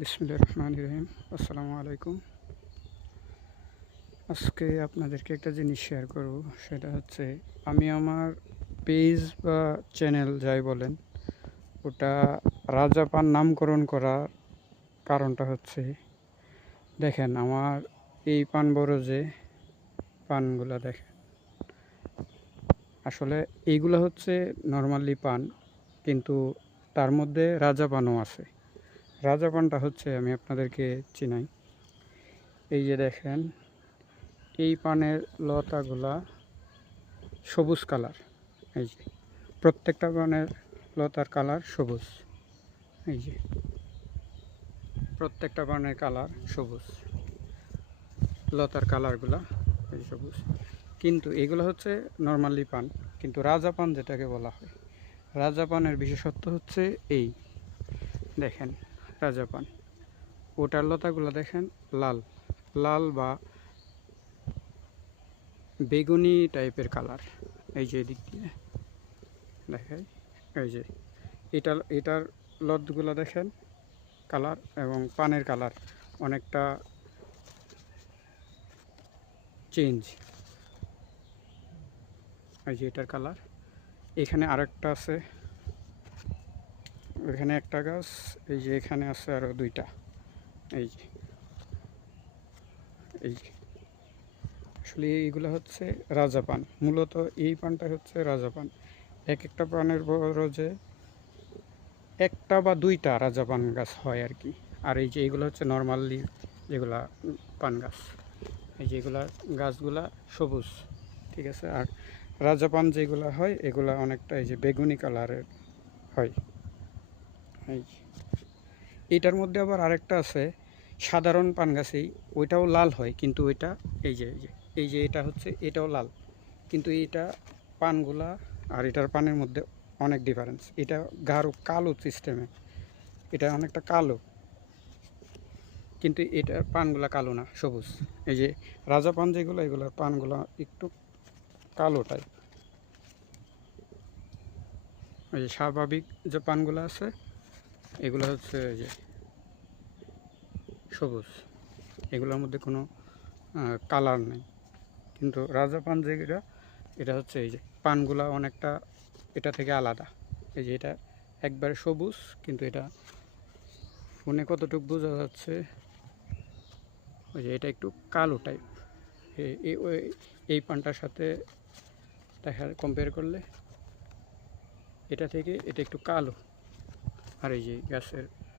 বিসমিল্লাহির রহমানির রহিম। আসসালামু আলাইকুম। আজকে আপনাদেরকে একটা জিনিস শেয়ার করব, সেটা হচ্ছে আমি আমার পেজ বা চ্যানেল যাই বলেন ওটা রাজা পান নামকরণ করার কারণটা হচ্ছে, দেখেন আমার এই পান বড় যে পানগুলা দেখেন, আসলে এইগুলো হচ্ছে নর্মালি পান, কিন্তু তার মধ্যে রাজা পানও আছে। রাজা পানটা হচ্ছে, আমি আপনাদেরকে চিনাই, এই যে দেখেন এই পানের লতাগুলা সবুজ কালার। এই যে প্রত্যেকটা পানের লতার কালার সবুজ। এই যে প্রত্যেকটা পানের কালার সবুজ, লতার কালারগুলা এই সবুজ। কিন্তু এগুলো হচ্ছে নর্মালি পান, কিন্তু রাজা পান যেটাকে বলা হয়, রাজা পানের বিশেষত্ব হচ্ছে এই দেখেন রাজা পান, ওটার লতাগুলো দেখেন লাল লাল বা বেগুনি টাইপের কালার। এই যে এদিক দিয়ে দেখাই, এই যে এটার লতগুলো দেখেন কালার, এবং পানের কালার অনেকটা চেঞ্জ। এই যে এটার কালার। এখানে আরেকটা আছে, এখানে একটা গাছ, এই যে এখানে আছে আরও দুইটা। এই যে এই যে আসলে এইগুলো হচ্ছে রাজা পান, মূলত এই পানটা হচ্ছে রাজা পান। এক একটা পানের বড় যে একটা বা দুইটা রাজা পান গাছ হয় আর কি। আর এই যে এগুলো হচ্ছে নর্মালি যেগুলা পান গাছ, এই যে এগুলা গাছগুলা সবুজ, ঠিক আছে। আর রাজা পান যেগুলো হয় এগুলা অনেকটা এই যে বেগুনি কালারের হয়। এই এটার মধ্যে আবার আরেকটা আছে সাধারণ পান গাছেই, ওইটাও লাল হয়, কিন্তু ওইটা এই যে এটা হচ্ছে এটাও লাল, কিন্তু এটা পানগুলা আর এটার পানের মধ্যে অনেক ডিফারেন্স। এটা গাঢ় কালো সিস্টেমে, এটা অনেকটা কালো, কিন্তু এটার পানগুলা কালো না, সবুজ। এই যে রাজা পান যেগুলো, এগুলোর পানগুলা একটু কালো টাইপ। এই যে স্বাভাবিক যে পানগুলো আছে এগুলো হচ্ছে এই যে সবুজ, এগুলোর মধ্যে কোনো কালার নেই। কিন্তু রাজা পান যেটা, এটা হচ্ছে এই যে পানগুলা অনেকটা এটা থেকে আলাদা। এই যে এটা একবারে সবুজ, কিন্তু এটা ফোনে কতটুকু বোঝা যাচ্ছে, ওই যে এটা একটু কালো টাইপ। এই পানটার সাথে দেখা কম্পেয়ার করলে এটা থেকে এটা একটু কালো। আর এই যে গাছের